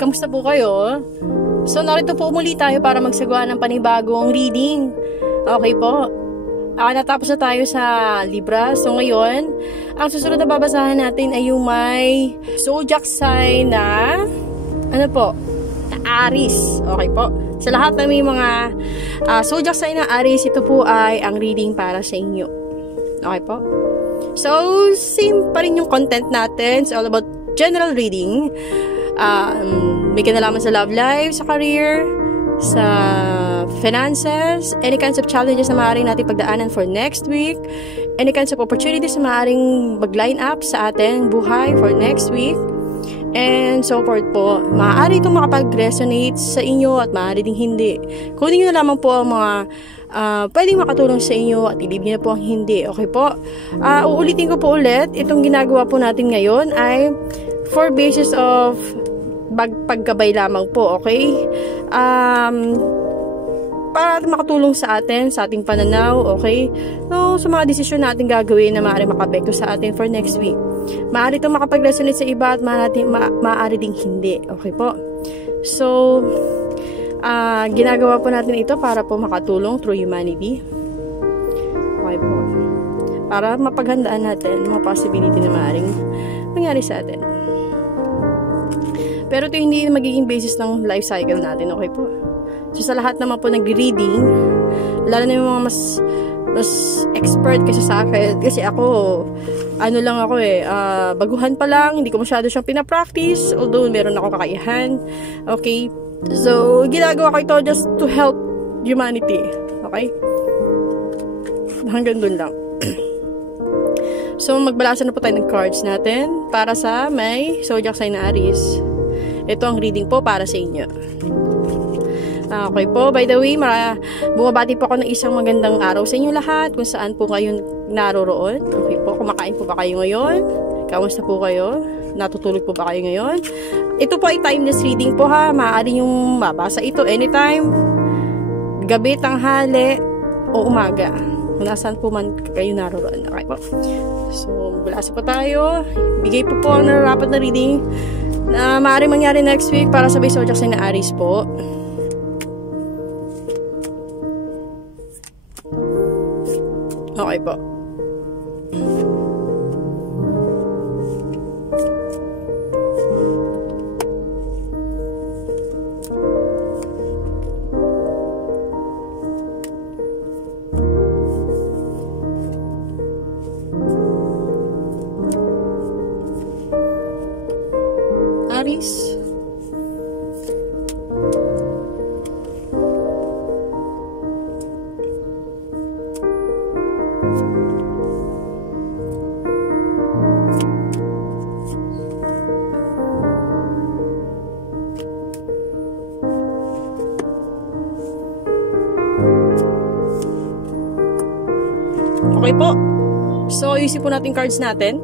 kamusta po kayo? So, narito po muli tayo para magsagawa ng panibagong reading. Okay po. Natapos na tayo sa Libra. So, ngayon, ang susunod na babasahan natin ay yung may zodiac sign na, na Aries. Okay po. Sa lahat ng may mga zodiac sign na Aries, ito po ay ang reading para sa inyo. Okay po. So, same pa rin yung content natin. It's all about general reading. May kinalaman sa love life, sa career, sa finances, any kinds of challenges na maaaring natin pagdaanan for next week, any kinds of opportunities na maaaring mag-line up sa ating buhay for next week, and so forth po. Maaari itong makapag-resonate sa inyo at maaari ding hindi. Kunin nyo na lamang po ang mga pwedeng makatulong sa inyo at ilib nyo na po ang hindi. Okay po? Uulitin ko po ulit, itong ginagawa po natin ngayon ay for basis of pagkabay lamang po, okay? Para makatulong sa ating pananaw, okay? So, sa mga desisyon natin gagawin na maaari makapekto sa atin for next week. Maaari itong makapag-resonate sa iba at maaari ding hindi, okay po? So, ginagawa po natin ito para po makatulong through humanity. Okay po. Para mapaghandaan natin mga possibility na maaaring mangyari sa atin. Pero ito hindi magiging basis ng life cycle natin, okay po? So, sa lahat naman po nag-reading, lalo na yung mga mas expert kasi sa akin, kasi ako, baguhan pa lang, hindi ko masyado siyang pinapractice, although meron akong kakayahan, okay? So, ginagawa ko ito just to help humanity, okay? Hanggang dun lang. So, magbalasa na po tayo ng cards natin para sa may zodiac sign na Aries. Ito ang reading po para sa inyo. Okay po, by the way, bumabati po ako ng isang magandang araw sa inyo lahat, kung saan po kayo naroroon. Okay po, kumakain po ba kayo ngayon? Kamusta po kayo? Natutulog po ba kayo ngayon? Ito po ay timeless reading po ha. Maaari yung mabasa ito anytime, gabi, tanghali, o umaga. Kung nasaan po man kayo naroroon. Okay po. So, balasa po tayo. Bigay po ang nararapat na reading na maaaring mangyari next week para sa may zodiac sign na Aries po. Okay po. Aries. Okay po. So, ayusin po natin cards natin.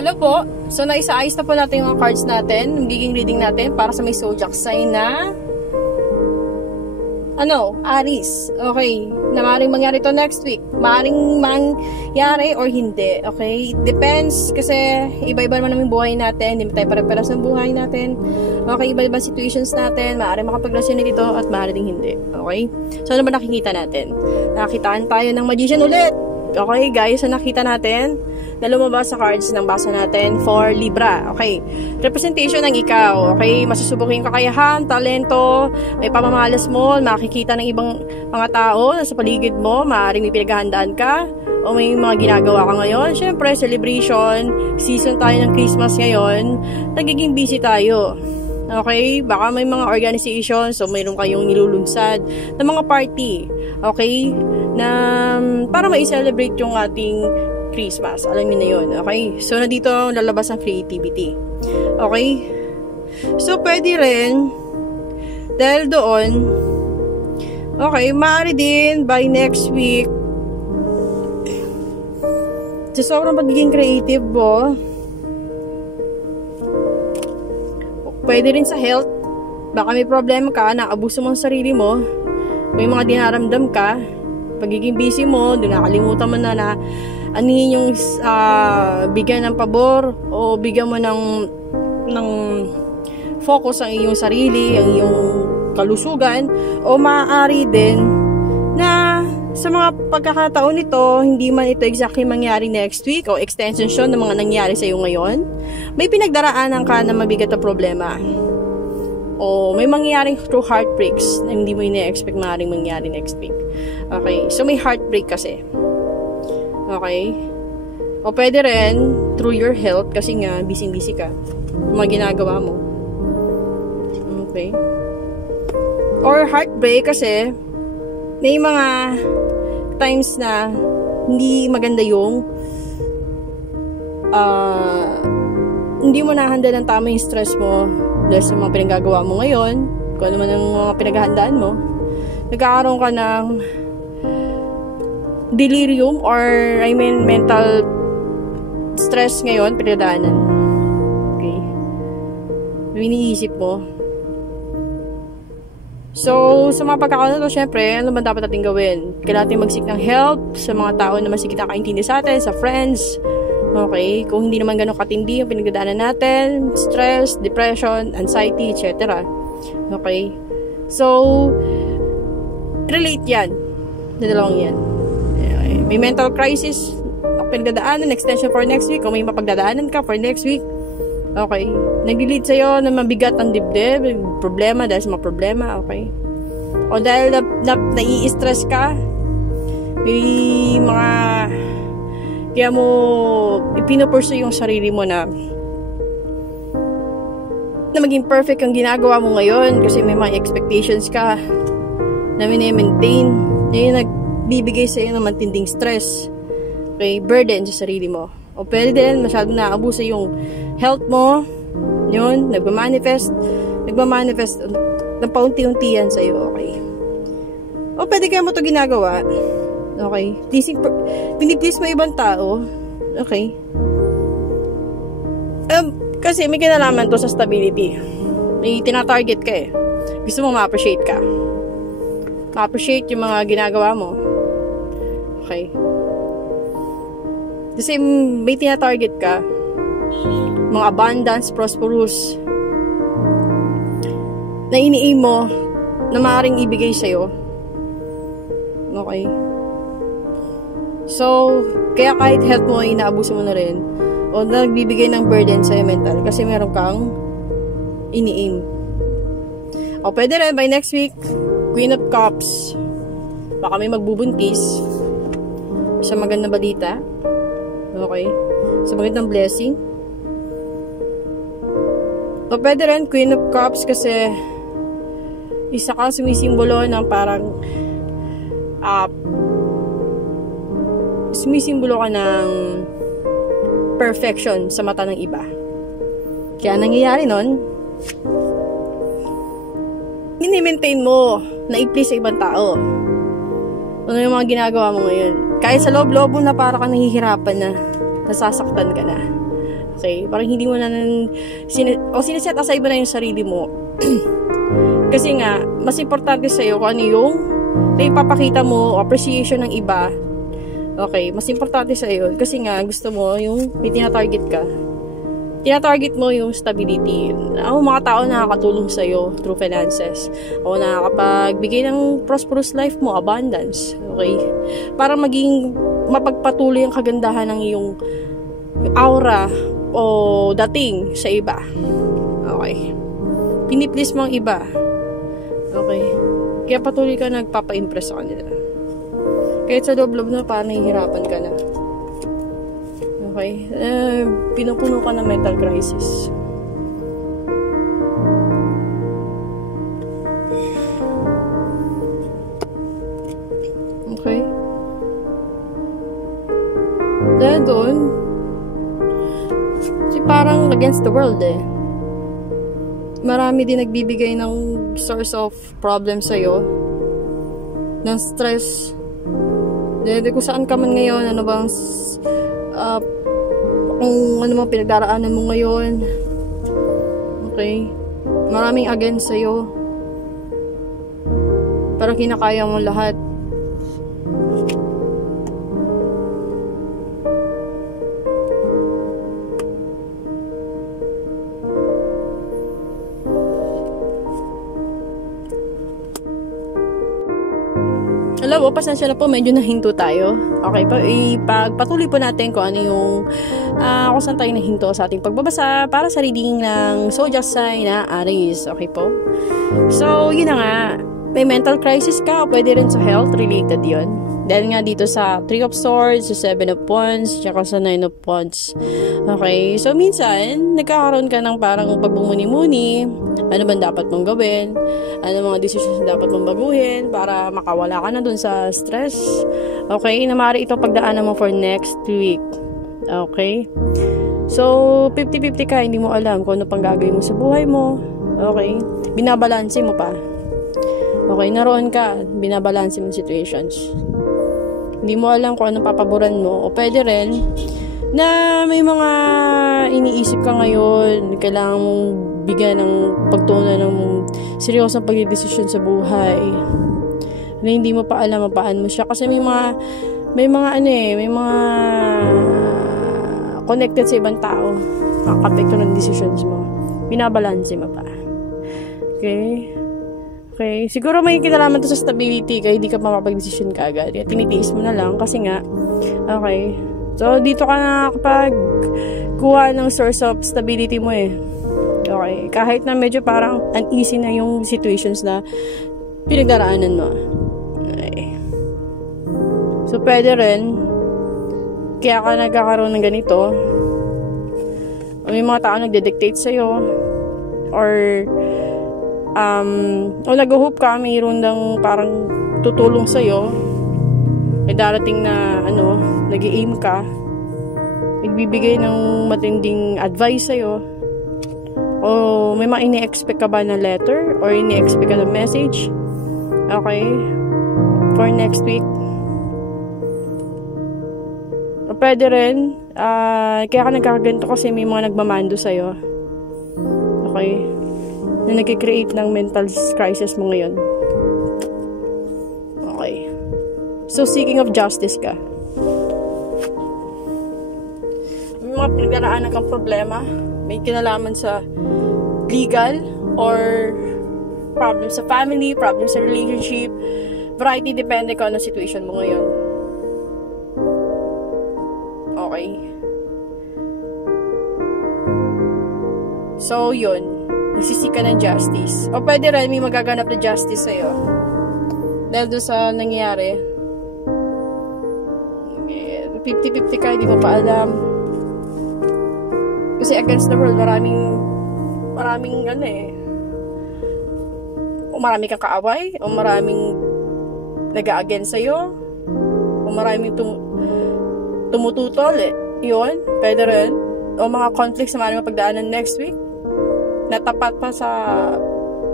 Hello po. So, naisaayos na po natin yung cards natin. Yung giging reading natin para sa may zodiac sign na Aries. Okay. Na maaaring mangyari to next week. Maaaring mangyari or hindi. Okay? Depends. Kasi iba-iba naman namin buhay natin. Hindi tayo pare-paras ng buhay natin. Okay? Iba-iba situations natin. Maaaring makapag-resonate dito at maaaring hindi. Okay? So, ano ba nakikita natin? Nakitaan tayo ng magician ulit. Okay, guys, so nakita natin na lumabas sa cards ng basa natin for Libra. Okay, representation ng ikaw. Okay, masusubok yung kakayahan, talento, may pamamalas mo, makikita ng ibang mga tao sa paligid mo, maaaring may pinaghahandaan ka o may mga ginagawa ka ngayon. Syempre, celebration, season tayo ng Christmas ngayon, nagiging busy tayo. Okay, baka may mga organizations o mayroon kayong nilulunsad ng mga party. Okay, na para ma-celebrate yung ating Christmas. Alam niyo na yun. Okay, so nandito lalabas ang creativity. Okay, so pwede rin dahil doon, okay, maaari din by next week sa sobrang pagiging creative mo, pwede rin sa health. Baka may problema ka, naabuso mo ang sarili mo, may mga dinaramdam ka, pagiging busy mo, nakalimutan mo na anihin yung bigyan ng pabor o bigyan mo ng focus ang iyong sarili, ang iyong kalusugan, o maaari din na sa mga pagkakataon nito, hindi man ito exactly mangyari next week o extension ng mga nangyari sa iyo ngayon, may pinagdaraanan ka na mabigat na problema. O may mangyayaring through heartbreaks na hindi mo ina-expect maaaring mangyari next week. Okay? So may heartbreak kasi. Okay? O pwede rin through your health kasi nga busy-busy ka. Mga ginagawa mo. Okay? Or heartbreak kasi may mga times na hindi maganda yung hindi mo nahanda ng tama yung stress mo dahil sa mga pinagagawa mo ngayon, kung ano man ang mga pinaghahandaan mo, nagkakaroon ka ng delirium or mental stress ngayon, pinagdaanan. Okay? Iniisip mo. So, sa mga pagkakataon to, syempre, ano ba dapat natin gawin? Kailangan natin mag-seek ng help sa mga tao na mas nakakaintindi sa atin, sa friends. Okay? Kung hindi naman ganun katindi yung pinagdadaanan natin, stress, depression, anxiety, etc. Okay? So, relate yan. Dalawang yan. Okay. May mental crisis, pinagdadaanan, extension for next week, o may mapagdadaanan ka for next week. Okay? Nag-lead sa'yo na mabigat ang dibdib, problema dahil sa mga problema. Okay? O dahil nai-stress ka, may mga kaya mo ipinupursu yung sarili mo na maging perfect ang ginagawa mo ngayon kasi may mga expectations ka na mini-maintain na yung nagbibigay sa iyo ng matinding stress, okay, burden sa sarili mo. O pwede din masyadong naabuso yung health mo, yun, nagmamanifest ng paunti-unti yan sa iyo, okay. O pwede kaya mo to ginagawa, okay, piniplease mo ibang tao, okay. Kasi may kinalaman to sa stability. May tinatarget ka eh. Gusto mo ma-appreciate ka. Ma-appreciate yung mga ginagawa mo. Okay. Kasi may tinatarget ka. Mga abundance, prosperous, na ini-aim mo na maaaring ibigay sa'yo. Okay. So, kaya kahit health mo, inaabuso mo na rin. O nagbibigay ng burden sa'yo mental. Kasi meron kang ini-aim. O pwede rin, by next week, Queen of Cups. Baka may magbubuntis. Sa magandang balita. Okay. Sa magandang blessing. O pwede rin, Queen of Cups kasi isa kang sumisimbolo ng parang sumisimbolo ka ng perfection sa mata ng iba. Kaya nangyayari nun, ini-maintain mo na i-please sa ibang tao. Ano yung mga ginagawa mo ngayon? Kahit sa loob-loob mo na para ka nahihirapan na, nasasaktan ka na. Okay? Parang hindi mo na siniset aside mo na yung sarili mo. Kasi nga, mas importante sa'yo kung ano yung ipapakita mo, appreciation ng iba. Okay, mas importante sa iyo kasi nga gusto mo yung may tinatarget ka. Tinatarget mo yung stability. Ang mga tao nakakatulong sa iyo through finances. O nakakapagbigay ng prosperous life mo, abundance. Okay? Para maging mapagpatuloy ang kagandahan ng iyong aura o dating sa iba. Okay. Piniplease mo ang iba. Okay. Kaya patuloy ka nagpapa-impress sa kanila. Kahit sa loob-loob na parang nahihirapan ka na. Okay? Pinupuno ka ng mental crisis. Okay? Dahil doon, parang against the world eh. Marami din nagbibigay ng source of problem sa'yo. Ng stress. Dahil kung saan ka man ngayon, ano bang kung ano mang pinagdaraanan mo ngayon. Okay? Maraming against sa'yo. Pero kinakaya mo lahat. Alam mo, pasensya na po, medyo nahinto tayo. Okay po, ipagpatuloy po natin kung ano yung kung saan tayo nahinto sa ating pagbabasa para sa reading ng zodiac sign na Aries. Okay po? So, yun na nga. May mental crisis ka, pwede rin sa health related yon. Dahil nga dito sa 3 of Swords, sa 7 of Wands, tsaka sa 9 of Wands. Okay, so minsan, nagkakaroon ka ng parang pagbumuni-muni, ano bang dapat mong gawin, ano mga decisions na dapat mong baguhin para makawala ka na dun sa stress. Okay, na maaari ito pagdaanan mo for next week. Okay, so 50-50 ka, hindi mo alam kung ano pang gagawin mo sa buhay mo. Okay, binabalanse mo pa. Okay, naroon ka, binabalanse mo situations. Hindi mo alam kung anong papaboran mo. O pwede rin na may mga iniisip ka ngayon, kailangan mong bigyan ng pagtuunan ng seryosong pagdedesisyon sa buhay. Na hindi mo pa alam mapaan mo siya. Kasi may mga connected sa ibang tao. Makakapekto ng decisions mo. Binabalanse mo pa. Okay? Okay, siguro may kinalaman to sa stability kaya hindi ka pa mapag-decision ka agad. Kaya tinitiis mo na lang kasi nga, okay. So, dito ka na kapag kuha ng source of stability mo eh. Okay, kahit na medyo parang uneasy na yung situations na pinagdaraanan mo. Okay. So, pwede rin, kaya ka nagkakaroon ng ganito, may mga tao nagde-dictate sa'yo, or o nag-hope ka, mayroon ng parang tutulong sa'yo, may darating na nag-i-aim ka, nagbibigay ng matinding advice sa'yo, o may mga ini-expect ka ba na letter or ini-expect ka na message, okay, for next week. O pwede rin, kaya ka nagkakaganto kasi may mga nagmamando sa'yo, okay, na nag-create ng mental crisis mo ngayon. Okay. So, seeking of justice ka. May mga pinagdaraanan kang problema, may kinalaman sa legal, or problem sa family, problem sa relationship, variety, depende kung anong situation mo ngayon. Okay. So, yun. Nagsisik ka ng justice. O pwede rin, may magaganap na justice sa'yo. Dahil doon sa nangyayari. 50-50 ka, hindi mo pa alam. Kasi against the world, maraming o marami kang kaaway, o maraming nag-a-against sa'yo, o maraming tumututol yun, pwede rin. O mga conflicts na maraming mapagdaanan next week, natapat pa sa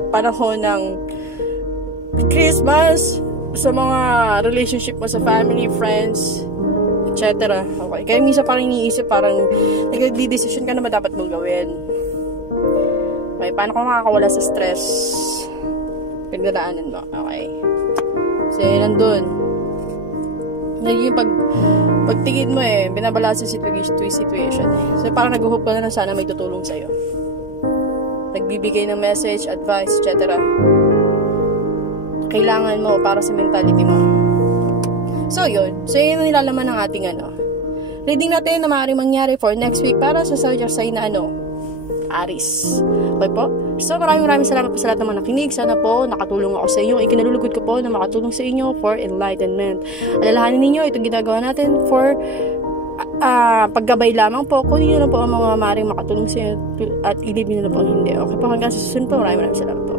panahon ng Christmas, sa mga relationship mo sa family, friends, etc. Okay. Kaya minsan parang iniisip, parang nag-decision ka na ba dapat mong gawin. Okay. Paano ka makakawala sa stress? Pagdadaanan mo. Okay. Kasi nandun. Naging pagtingin mo binabalasa yung situation. So parang nag-hope ka na sana may tutulong sa'yo. Nagbibigay ng message, advice, etc. Kailangan mo para sa mentality mo. So, yun. So, yun ang nilalaman ng ating reading natin na maaaring mangyari for next week para sa zodiac sign na Aries. Okay po? So, maraming salamat po sa lahat ng mga nakinig. Sana po nakatulong ako sa inyo. Ikinalulugod ko po na makatulong sa inyo for enlightenment. Alalahanin ninyo, itong ginagawa natin for paggabay lamang po. Kunin nyo lang po ang mga maaaring makatulong sa inyo at ilibin nyo na po ang hindi. Okay po, hanggang sa susunod po. Maraming salamat po.